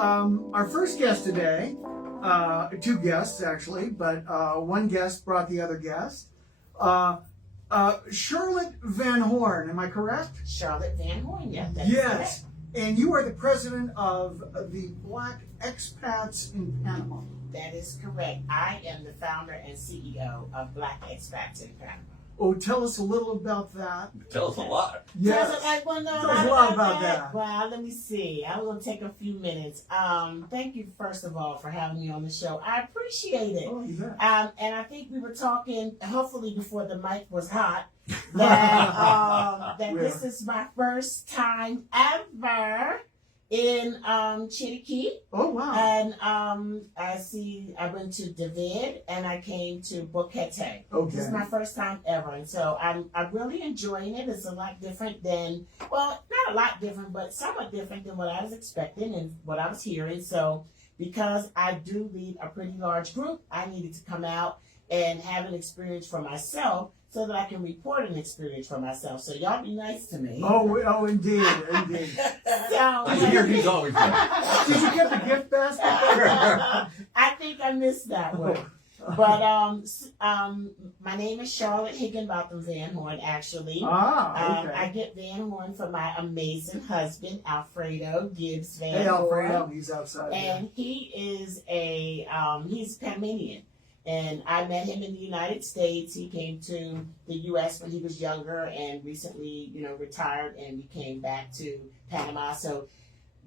Our first guest today, two guests actually, but one guest brought the other guest. Charlotte Van Horn, am I correct? Charlotte Van Horn, yeah. Yes, and you are the president of the Black Expats in Panama. That is correct. I am the founder and CEO of Black Expats in Panama. Oh, tell us a little about that. Tell us a lot. Yes. Tell us a lot about that. Well, let me see. I'm going to take a few minutes. Thank you, first of all, for having me on the show. I appreciate it. Oh, you bet. And I think we were talking, hopefully before the mic was hot, that this is my first time ever in Chiriqui. Oh, wow. And I went to David and I came to Boquete. Okay. This is my first time ever. And so I'm really enjoying it. It's a lot different than, well, not a lot different, but somewhat different than what I was expecting and what I was hearing. So because I do lead a pretty large group, I needed to come out and have an experience for myself so that I can report an experience for myself. So y'all be nice to me. Oh, indeed, indeed. I hear he's always nice. Did you get the gift basket? I think I missed that one. But my name is Charlotte Higginbotham Van Horn, actually. Okay. I get Van Horn from my amazing husband, Alfredo Gibbs Van Hey, Horn. Alfredo, he's outside. And he is he's Panamanian. And I met him in the United States. He came to the U.S. when he was younger and recently, retired, and we came back to Panama. So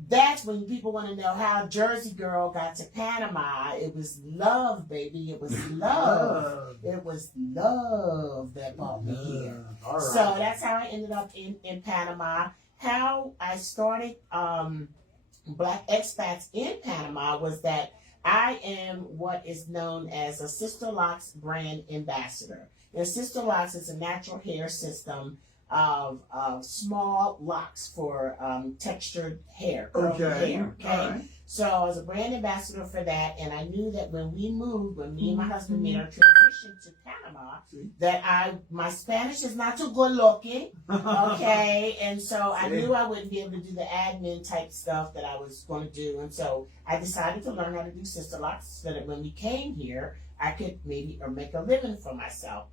that's when people want to know how Jersey Girl got to Panama. It was love, baby. It was love. It was love that brought me here. All right. So that's how I ended up in Panama. How I started Black Expats in Panama was that I am what is known as a Sister Locks brand ambassador. And Sister Locks is a natural hair system of small locks for textured hair, curly hair. Okay. All right. So I was a brand ambassador for that, and I knew that when me and my husband made our transition to Panama, that my Spanish is not too good looking, okay, and so I knew I wouldn't be able to do the admin type stuff that I was going to do, and so I decided to learn how to do Sister Locks so that when we came here, I could maybe make a living for myself.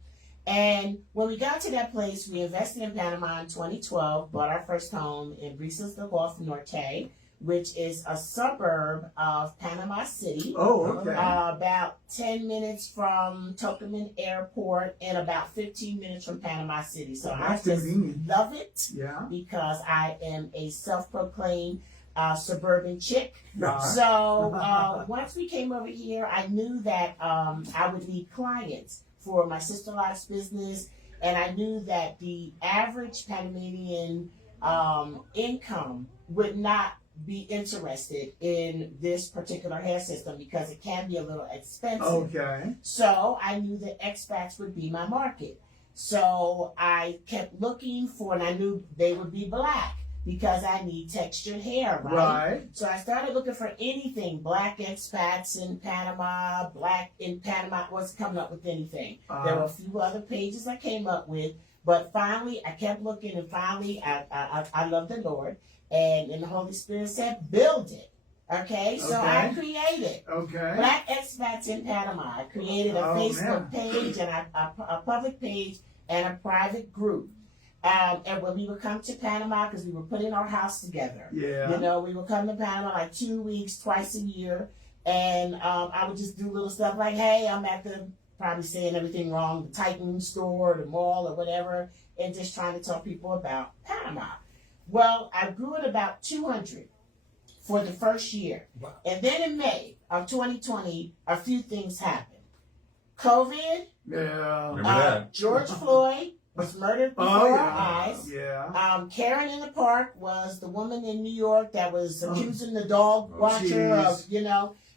And when we got to that place, we invested in Panama in 2012, bought our first home in Brisas del Golf Norte, which is a suburb of Panama City. Oh, okay. About 10 minutes from Tocumen Airport and about 15 minutes from Panama City. So I just love it because I am a self-proclaimed suburban chick. So once we came over here, I knew that I would need clients for my Sister Locks business, and I knew that the average Panamanian income would not be interested in this particular hair system because it can be a little expensive. Okay. So I knew that expats would be my market. So I kept looking for, and I knew they would be black because I need textured hair, right? So I started looking for anything, black expats in Panama, black in Panama. I wasn't coming up with anything. There were a few other pages I came up with, but finally I kept looking, and finally I love the Lord. And the Holy Spirit said, build it. Okay? So I created Black Expats in Panama. I created a Facebook page and a public page and a private group. And when we would come to Panama, because we were putting our house together. Yeah. We would come to Panama like 2 weeks, twice a year. And I would just do little stuff like, hey, I'm at probably saying everything wrong, the Titan store, the mall or whatever, and just trying to tell people about Panama. Well, I grew at about 200 for the first year. Wow. And then in May of 2020, a few things happened. COVID. Yeah. George Floyd was murdered before our eyes. Yeah. Karen in the Park was the woman in New York that was accusing the dog watcher of,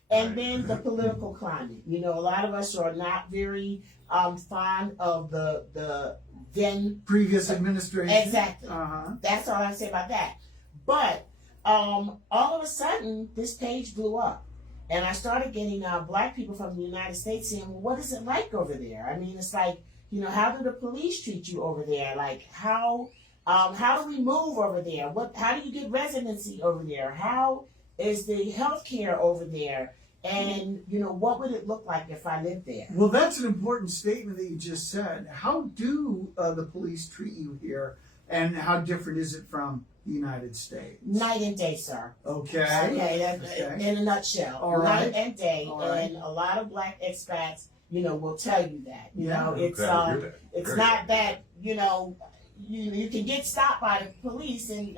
and then the political climate. A lot of us are not very fond of the then previous administration. Exactly. That's all I say about that. But all of a sudden, this page blew up. And I started getting black people from the United States saying, well, what is it like over there? I mean, it's like, how do the police treat you over there? Like, how do we move over there? How do you get residency over there? How is the healthcare over there? And, what would it look like if I lived there? Well, that's an important statement that you just said. How do the police treat you here, and how different is it from the United States? Night and day, sir. Okay. That's in a nutshell. All right. Night and day. All right. And a lot of black expats, will tell you that. Yeah. It's not that, you can get stopped by the police, and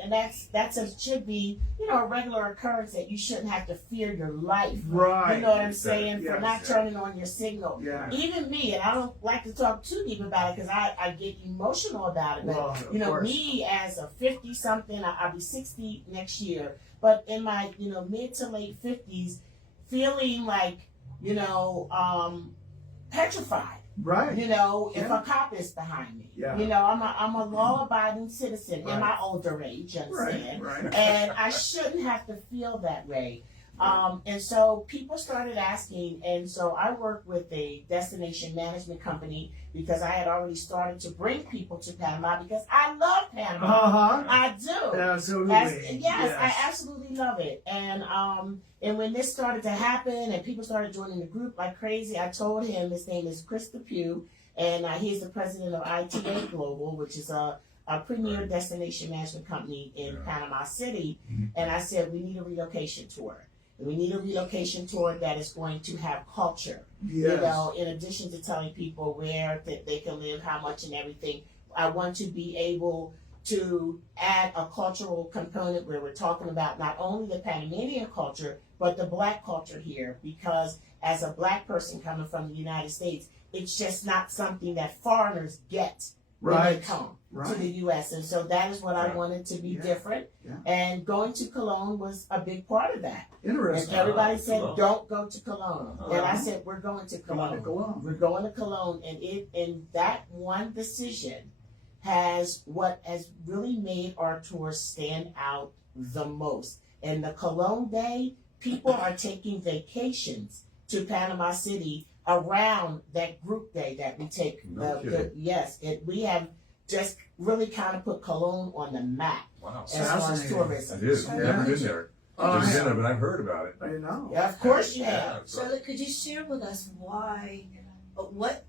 should be a regular occurrence that you shouldn't have to fear your life. Right. You know what I'm saying? Yes. For not turning on your signal. Yeah. Even me, and I don't like to talk too deep about it because I get emotional about it. But Well, of course. me as a 50-something, I'll be 60 next year. But in my mid to late 50s, feeling like petrified. Right. If a cop is behind me. Yeah. I'm a law-abiding citizen in my older age, you understand? Right. And I shouldn't have to feel that way. And so people started asking, and so I worked with a destination management company because I had already started to bring people to Panama because I love Panama. Uh-huh. I do. Absolutely. Yes, I absolutely love it. And when this started to happen and people started joining the group like crazy, I told him, his name is Chris Depew, and he's the president of ITA Global, which is a premier destination management company in Panama City. Mm-hmm. And I said, we need a relocation tour. We need a relocation tour that is going to have culture. Yes. In addition to telling people where that they can live, how much and everything. I want to be able to add a cultural component where we're talking about not only the Panamanian culture, but the black culture here. Because as a black person coming from the United States, it's just not something that foreigners get when they come to the U.S. And so that is what I wanted to be different. Yeah. And going to Cologne was a big part of that. Interesting. And everybody said, Cologne. don't go to Cologne. And I said, we're going to Cologne. We're going to Cologne. And that one decision has really made our tour stand out the most. And the Cologne Day, people are taking vacations to Panama City around that group day that we take. We have just really kind of put Cologne on the map Wow. as far as tourism. I did. I've never been there. I've been there, but I've heard about it. I know. Yeah, of course you have. So could you share with us what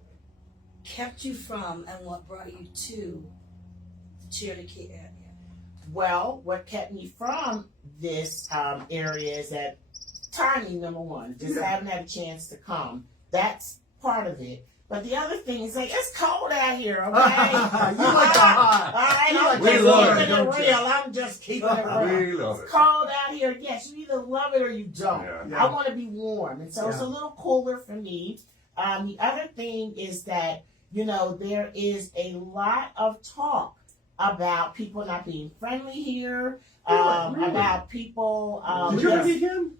kept you from and what brought you to the Chiriqui area? Well, what kept me from this area is that timing, number one, just haven't had a chance to come. That's part of it. But the other thing is it's cold out here, okay? You like the hot. All right, We love it, don't you? I'm just keeping it real. We love it. It's cold out here. Yes, you either love it or you don't. Yeah. I want to be warm. And so it's a little cooler for me. The other thing is that, there is a lot of talk about people not being friendly here, about people. Did you ever meet him?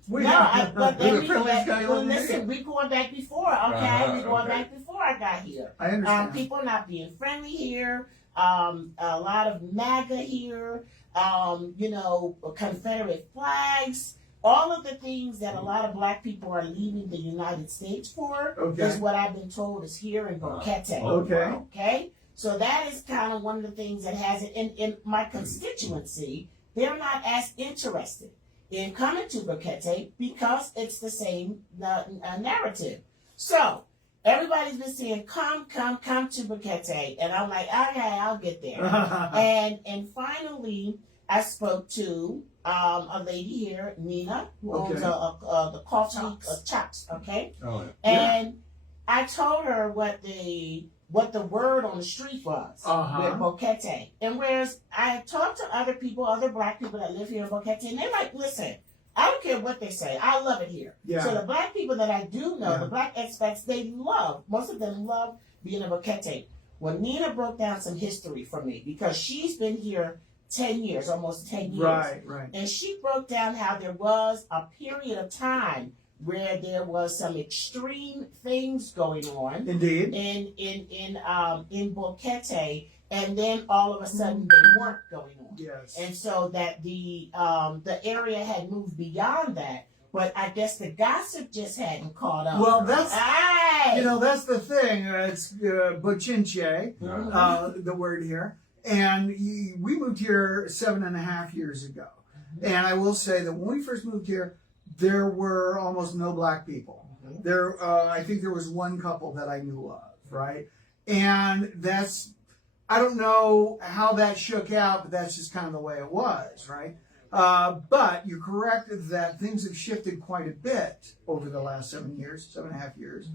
Listen, we going back before, okay? We going back before I got here. I understand. People not being friendly here, a lot of MAGA here, Confederate flags. All of the things that a lot of black people are leaving the United States for is what I've been told is here in Boquete. Okay? So that is kind of one of the things that has it. In my constituency, they're not as interested in coming to Boquete because it's the same narrative. So everybody's been saying, come to Boquete. And I'm like, okay, I'll get there. And finally, I spoke to a lady here, Nina, who owns the coffee chops, okay? Oh, yeah. And I told her what the word on the street was with Boquete. And whereas I talked to other people, other black people that live here in Boquete, and they're like, listen, I don't care what they say. I love it here. Yeah. So the black people that I do know, the black expats, most of them love being in Boquete. Well, Nina broke down some history for me because she's been here 10 years, almost 10 years. Right. And she broke down how there was a period of time where there was some extreme things going on. Indeed. In Boquete, and then all of a sudden they weren't going on. Yes. And so that the area had moved beyond that, but I guess the gossip just hadn't caught up. Well, that's Aye. that's the thing. It's bochinche, the word here, and we moved here 7.5 years ago. And I will say that when we first moved here, there were almost no black people. There, I think there was one couple that I knew of, right? And that's, I don't know how that shook out, but that's just kind of the way it was, right? But you're correct that things have shifted quite a bit over the last 7.5 years.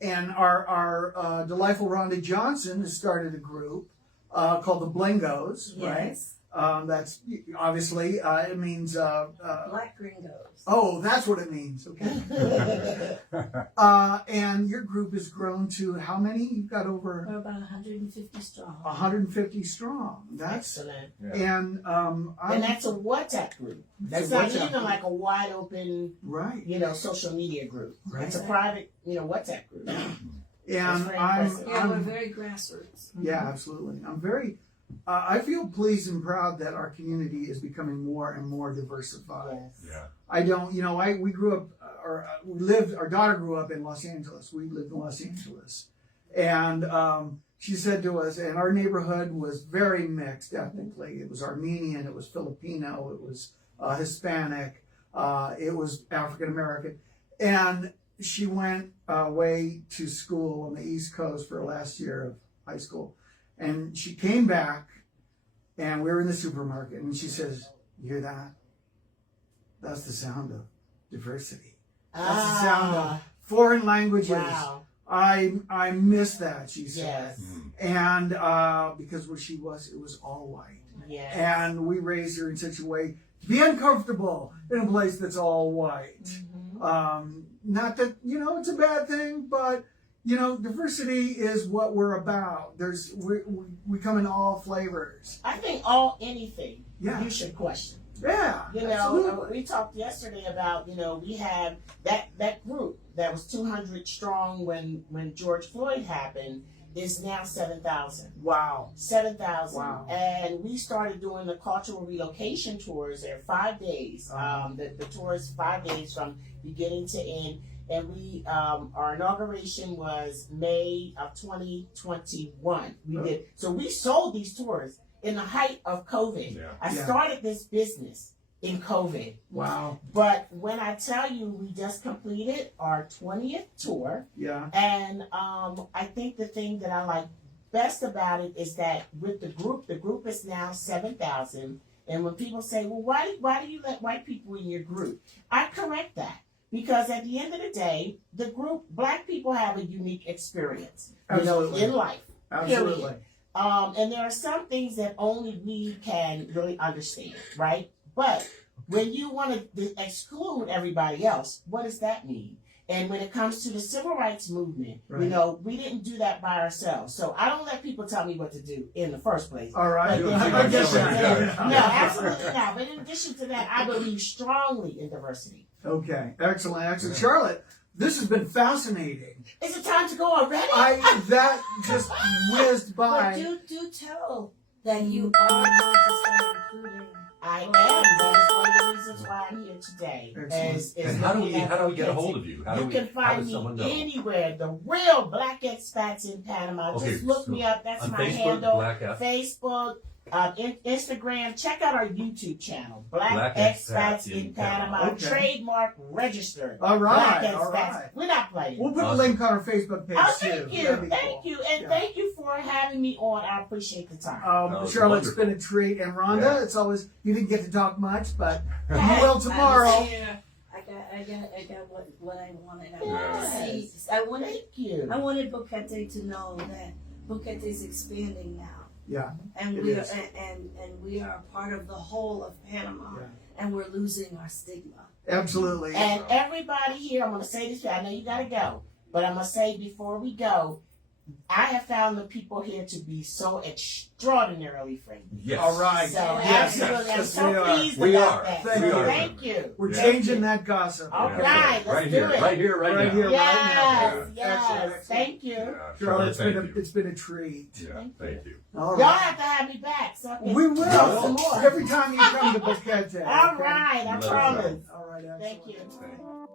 And our delightful Rhonda Johnson has started a group called the Blingos, right? That's obviously, it means... Black Gringos. Oh, that's what it means. Okay. And your group has grown to how many? You've got over... We're about 150 strong. 150 strong. That's... Excellent. Yeah. And and that's a WhatsApp group. That's not even like a wide open, right. social media group. Right. It's a private, WhatsApp group. And very I'm... impressive. Yeah, we're very grassroots. Yeah, absolutely. I'm very... I feel pleased and proud that our community is becoming more and more diversified. Yes. Yeah. I don't, we grew up, our daughter grew up in Los Angeles. We lived in Los Angeles. And she said to us, and our neighborhood was very mixed ethnically. It was Armenian, it was Filipino, it was Hispanic, it was African American. And she went away to school on the East Coast for her last year of high school. And she came back, and we were in the supermarket, and she says, "You hear that? That's the sound of diversity. That's the sound of foreign languages." Wow. I miss that, she said. Yes. And because where she was, it was all white. Yes. And we raised her in such a way to be uncomfortable in a place that's all white. Not that, it's a bad thing, but diversity is what we're about. We come in all flavors. I think anything you should question. Yeah, absolutely. We talked yesterday about, we have that group that was 200 strong when George Floyd happened is now 7,000. Wow. 7,000. Wow. And we started doing the cultural relocation tours. They're 5 days. The tour is 5 days from beginning to end. And our inauguration was May of 2021. So we sold these tours in the height of COVID. Yeah. I started this business in COVID. Wow. But when I tell you we just completed our 20th tour, and I think the thing that I like best about it is that with the group is now 7,000. And when people say, well, why do you let white people in your group? I correct that. Because at the end of the day, the group, black people have a unique experience, in life. Absolutely. Period. And there are some things that only we can really understand, right? But when you want to exclude everybody else, what does that mean? And when it comes to the civil rights movement, we didn't do that by ourselves. So I don't let people tell me what to do in the first place. All right. No, absolutely not. But in addition to that, I believe strongly in diversity. Okay. Excellent. Charlotte, this has been fascinating. Is it time to go already? That just whizzed by. But do tell that you are going to start including. I am. That is one of the reasons why I'm here today. And how do we get a hold of you? You can find me anywhere. The real Black Expats in Panama. Okay, Just look me up. That's my Facebook, handle. Black Facebook, Instagram. Check out our YouTube channel. Black Expats in Panama. Okay. Trademark registered. All right. Black All Expats. right. We're not playing. We'll put a link on our Facebook page Oh, too. thank you. That'd be Thank cool. you. And thank you for having me on. I appreciate the time. Charlotte, it's been a treat. And Rhonda, it's always, you didn't get to talk much, but you will tomorrow. I got what I wanted. Yes. I wanted Thank you. Boquete to know that Boquete is expanding now. Yeah. And it we is. are and we are a part of the whole of Panama, and we're losing our stigma. Absolutely. And everybody here, I'm going to say this, I know you got to go, but I'm going to say before we go, I have found the people here to be so extraordinarily friendly. Yes. All right. So Yes. absolutely, I'm Yes, so we are. pleased We about are. that. Thank So you. thank you. We're Yeah. changing that gossip. All Yeah. right, let's Right do here, it. right here, right Right now. here. Yes, Excellent, yes. excellent. Thank you. Yeah, Charlotte, thank you. it's been a treat. Yeah, thank you. All Y'all right. have to have me back. So I can We will. talk some more. Every time you come to Boquete. All okay? right, I Let us know. promise. All right. Thank excellent. you.